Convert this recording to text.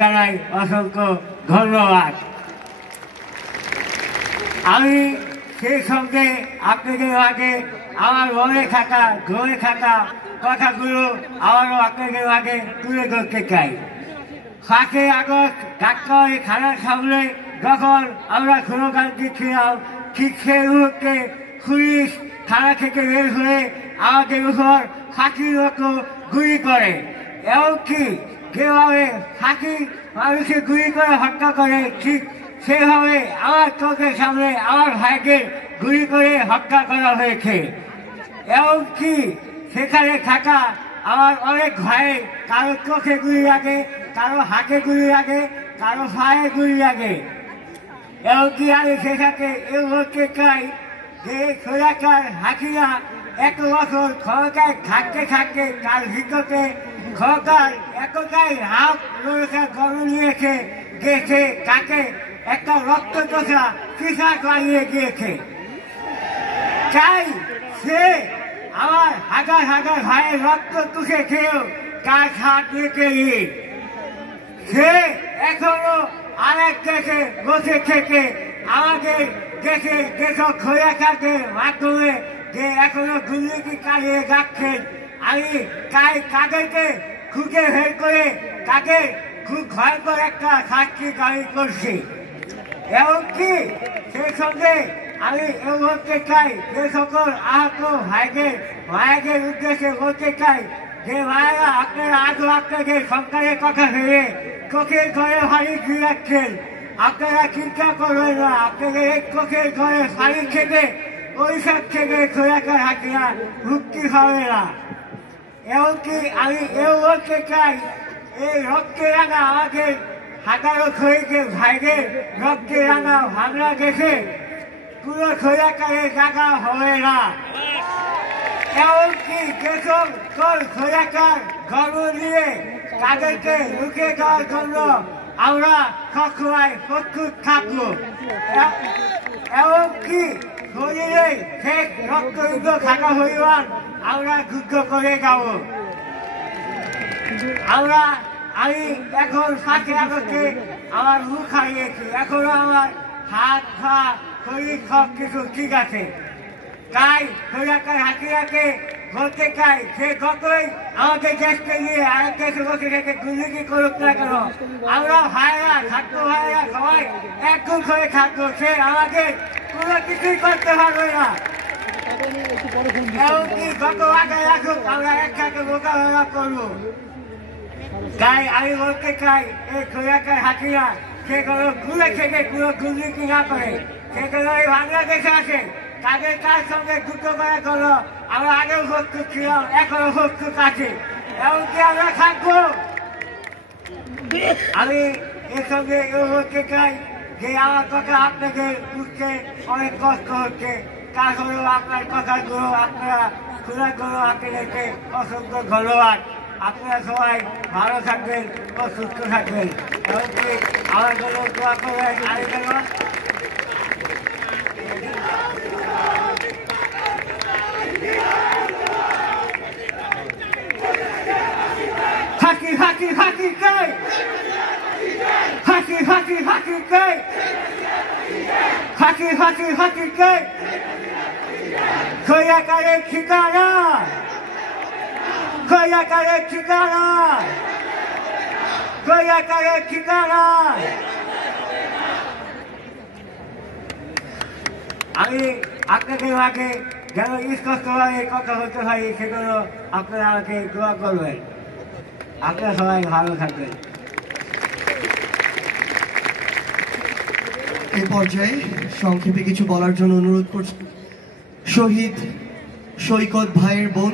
জানাই অসংখ্য ধন্যবাদ। আমি সেই সঙ্গে আপনাদের আগে আমার মনে থাকা ঘরে থাকা কথাগুলো আবারও আপনাদের আগে তুলে ধরতে চাই। 5ই আগস্ট ঢাকায় খানার সামনে যখন আমরা স্লোগান দিচ্ছিলাম, ঠিক সেই মুহূর্তে পুলিশ থানা থেকে বের হয়ে আমাদের উপর ফাঁকির মতো গুলি করে। এমনকি যেভাবে ফাঁকি মানুষকে গুলি করে হত্যা করে, ঠিক সেভাবে আমার চোখের সামনে আমার ভাইকে গুলি করে হত্যা করা হয়েছে। এমনকি সেখানে থাকা আমার অনেক ভাই, কারো চোখে গুলি লাগে, কারো হাতে গুলি লাগে, কারো পায়ে গুলি লাগে। এমনকি আমি সেখানে এও বলতে চাই যে সোজাকার হাকিরা 1 বছর ক্ষমতায় থাকতে থাকতে তার ভিতরে সরকার এতটাই হাত রয়েছে গর্ব নিয়েছে যে সে তাকে একটা রক্তচোষা কৃষক বানিয়ে দিয়েছে। চাই সে আমার হাজার হাজার ভাইয়ের রক্ত চুষে খেয়েও তার হাত রেখে দিয়ে সে এখনো আরেক দেশে বসে থেকে আমাদের দেশের যেসব খোলাখাতের মাধ্যমে যে এখনো দুর্নীতি চালিয়ে যাচ্ছেন, আমি তাই তাদেরকে খুঁজে বের করে তাদের খুব ভয়ঙ্কর একটা শাস্তি দাবি করছি। এমনকি সেই সঙ্গে আমি এও বলতে চাই যে সকল আহত ভাইদের মায়েদের উদ্দেশ্যে বলতে চাই যে ভাইরা, আপনারা আজও আপনাদের সরকারের কথা ভেবে চোখের ঘরে ভারী ঘুরাচ্ছেন। আপনারা চিন্তা করবেন না, আপনাদের এই চোখের ঘরে ভারী থেকে ওইসব থেকে খোলাকার হাতিরা মুক্তি হবে না। এমনকি আমি এও বলতে চাই, এই রক্তে রাঙা আমাদের হাজারো শহীদের ভাইদের রক্তে রাঙা বাংলাদেশে পুরো খোলাকারের জায়গা হবে না। এমনকি যেসব খোলাকার গর্ব নিয়ে তাদেরকে লুকে দেওয়ার জন্য আমরা সবসময় প্রস্তুত থাকবো। এমনকি শরীরে শেষ রক্তযুদ্ধ থাকা পরিমাণ আমরা যুদ্ধ করে যাব। আমি এখন 5ই আগস্টে আমার মুখ হারিয়েছি, এখনো আমার হাত পা শরীর সব কিছু ঠিক আছে। তাই সোজাকার হাতিরাকে বলতে চাই, সে যতই আমাদের দেশকে নিয়ে আরেক দেশে বসে থেকে দুর্নীতি করুক না কেন, আমরা ভাইরা, ছাত্র ভাইরা সবাই একজুট হয়ে থাকবো। সে আমাদের কোনো কিছুই করতে পারবে না। এমনকি যত আগে আসুক আমরা একসাথে মোকাবেলা করবো। তাই আমি বলতে চাই, এই সোজাকার হাতিরা সেগুলো ঘুরে থেকে কোনো দুর্নীতি না করে, সেগুলো এই বাংলাদেশে আসে, তাদের তার সঙ্গে যুদ্ধ করার জন্য আমরা আগেও প্রস্তুত ছিলাম, এখনো প্রস্তুত আছি, এমনকি আমরা থাকবো। আমি এর সঙ্গে এও বলতে চাই যে আমার কথা আপনাদের বুঝতে অনেক কষ্ট হচ্ছে, তারপরেও আপনার কথাগুলো আপনারা শোনার জন্য আপনাদেরকে অসংখ্য ধন্যবাদ। আপনারা সবাই ভালো থাকবেন ও সুস্থ থাকবেন, এমনকি আমার জন্য দোয়া করবেন। আমি যেন ফাঁকি ফাঁকি ফাঁকি চাই, ফাঁকি ফাঁকি ফাঁকি চাই, ফাঁকি ফাঁকি ফাঁকি চাই। খোলাকারের ঠিকানা, খোলাকারের ঠিকানা, খোলাকারের ঠিকানা। আমি আপনাদের আগে যেন স্পষ্টভাবে কথা বলতে পারি, সেগুলো আপনারা আমাকে দোয়া করবেন। আপনারা সবাই ভালো থাকবেন। এই পর্যায়ে সংক্ষেপে কিছু বলার জন্য অনুরোধ করছি শহীদ সৈকত ভাইয়ের বোন